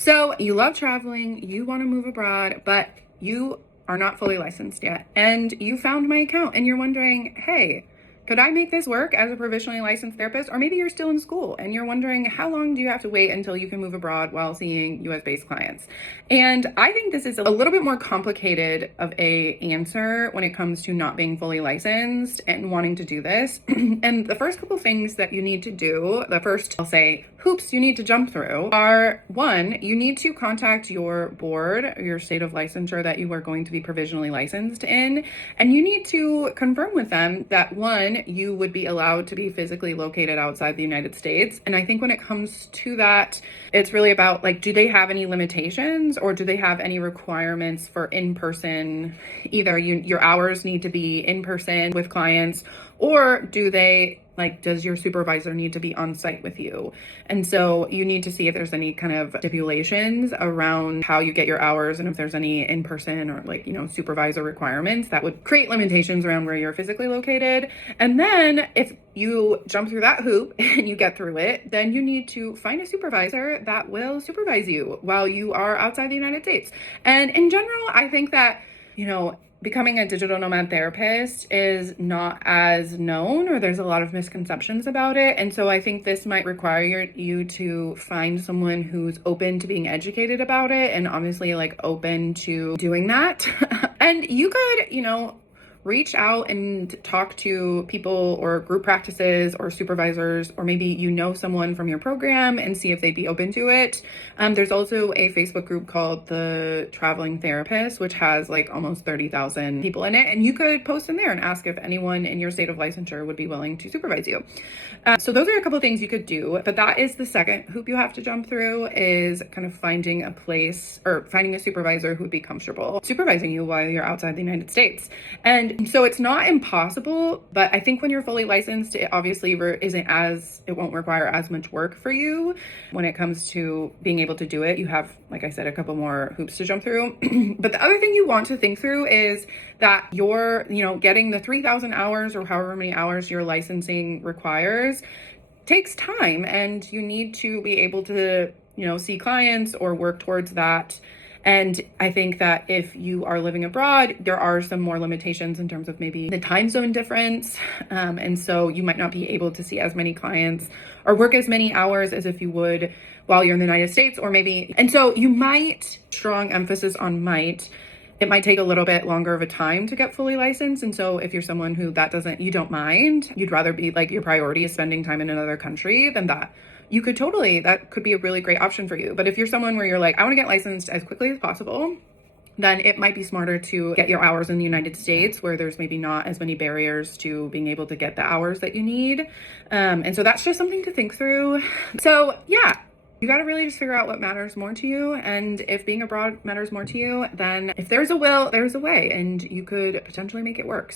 So you love traveling, you want to move abroad, but you are not fully licensed yet. And you found my account and you're wondering, hey, could I make this work as a provisionally licensed therapist? Or maybe you're still in school and you're wondering, how long do you have to wait until you can move abroad while seeing US based clients? And I think this is a little bit more complicated of a answer when it comes to not being fully licensed and wanting to do this. And the first couple things that you need to do, the first, I'll say, hoops you need to jump through are: one, you need to contact your board, your state of licensure that you are going to be provisionally licensed in, and you need to confirm with them that, one, you would be allowed to be physically located outside the United States. And I think when it comes to that, it's really about, like, do they have any limitations or do they have any requirements for in-person? Either your hours need to be in person with clients, or do they, like, does your supervisor need to be on site with you? And so you need to see if there's any kind of stipulations around how you get your hours, and if there's any in-person or, like, supervisor requirements that would create limitations around where you're physically located. And then if you jump through that hoop and you get through it, then you need to find a supervisor that will supervise you while you are outside the United States. And in general, I think that, becoming a digital nomad therapist is not as known, or there's a lot of misconceptions about it. And so I think this might require you to find someone who's open to being educated about it and obviously, like, open to doing that. And you could, reach out and talk to people or group practices or supervisors, or maybe someone from your program, and see if they'd be open to it. There's also a Facebook group called The Traveling Therapist, which has like almost 30,000 people in it. And you could post in there and ask if anyone in your state of licensure would be willing to supervise you. So those are a couple of things you could do, but that is the second hoop you have to jump through, is kind of finding a place or finding a supervisor who would be comfortable supervising you while you're outside the United States. And so it's not impossible, but I think when you're fully licensed, it obviously it won't require as much work for you when it comes to being able to do it. You have, like I said, a couple more hoops to jump through. But the other thing you want to think through is that you're, getting the 3,000 hours or however many hours your licensing requires takes time, and you need to be able to, see clients or work towards that. And I think that if you are living abroad, there are some more limitations in terms of maybe the time zone difference. And so you might not be able to see as many clients or work as many hours as if you would while you're in the United States, or maybe. And so you might, strong emphasis on might, it might take a little bit longer of a time to get fully licensed. And so if you're someone who you don't mind, you'd rather be, like, your priority is spending time in another country, then that could be a really great option for you. But if you're someone where you're like, I want to get licensed as quickly as possible, then it might be smarter to get your hours in the United States, where there's maybe not as many barriers to being able to get the hours that you need. And so that's just something to think through. So yeah, you got to really just figure out what matters more to you. And if being abroad matters more to you, then if there's a will, there's a way, and you could potentially make it work.